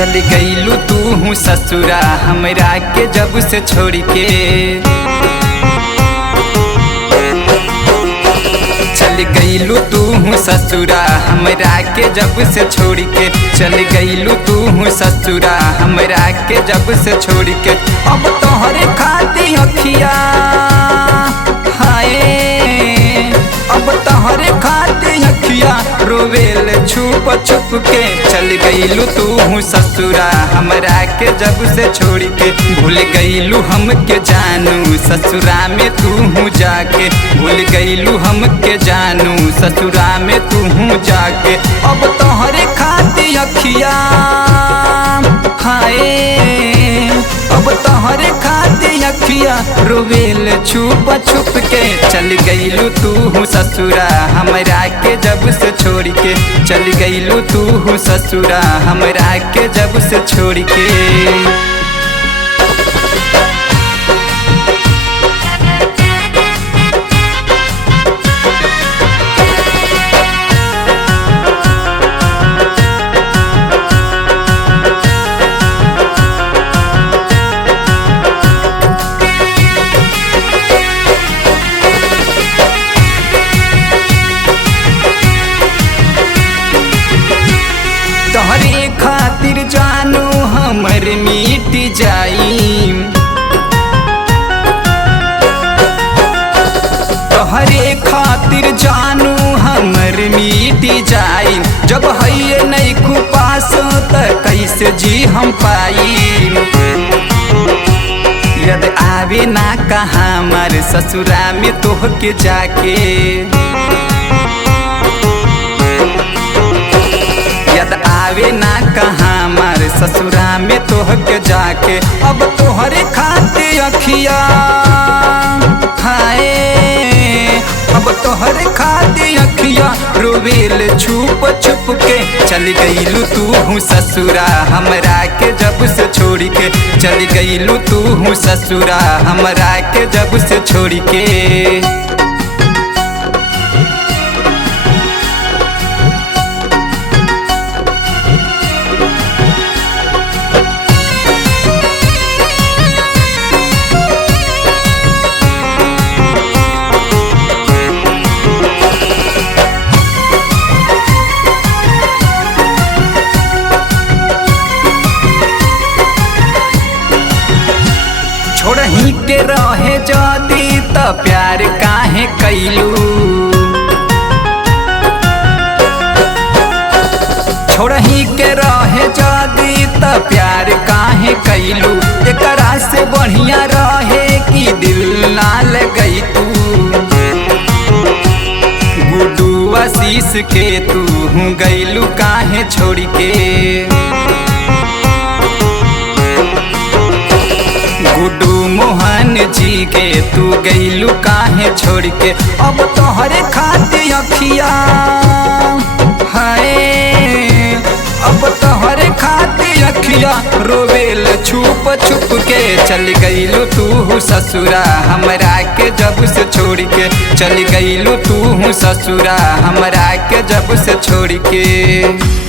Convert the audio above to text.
चल गईलू तू ससुरा हमरा के जब से छोड़ के। चल गईलू तू ससुरा हमरा के जब से छोड़ के। चल गईलू तू ससुरा हमरा के जब से छोड़ के। अब तोहरे खाती अखिया हाय, अब तोहरे खाती अखिया रोवेल छुप छुप के। चल गईलू तू ससुरा हमरा के जब से छोड़ के। भूल गईलू हमके जानू ससुरा में तू जाके। भूल गईलू हमके जानू ससुरा में तू जाके। अब तोहरे खाती अखिया हाय, अब तोहरे खाती अखिया रोवेल छुप छुप के। चल गईलू तू ससुरा हमरा के जब से छोड़ के। चल गईलू तू ससुरा हमरा के जब से छोड़ के। तोहरे खातिर जानू हमर मिट जाई। तोहरे खातिर जानू हमर मिट जाई। जब है नहीं खुपास त कैसे जी हम पाई। यद आवे ना कहाँ हमार ससुरा में तोहके जाके। यद आवे ना कहाँ हमार ससुरा में तोहके जाके। अब तोहरे खाते अखिया हाय, अब तोहरे खाते अखिया रोवेल छुप छुप के। चल गईलू तू ससुरा हमरा के जब से छोड़ के। चल गईलू तू ससुरा हमरा के जब से छोड़ के। छोड़ही के रहे जदी त प्यार काहे कैलू। छोड़ही के रहे जदी त प्यार काहे कैलू। एकरा से बढ़िया रहे कि दिल ना लगई तू। गुड्डू आशीष के तू गईलू काहे छोड़ के। गुड्डू मोहन जी के तू गईलू काहे छोड़ के। अब तोहरे खाती अखिया हाय, अब तोहरे खाती अखिया रोवेल छुप छुप के। चल गईलू तू ससुरा हमरा के जब से छोड़ के। चल गईलू तू ससुरा हमरा के जब से छोड़ के।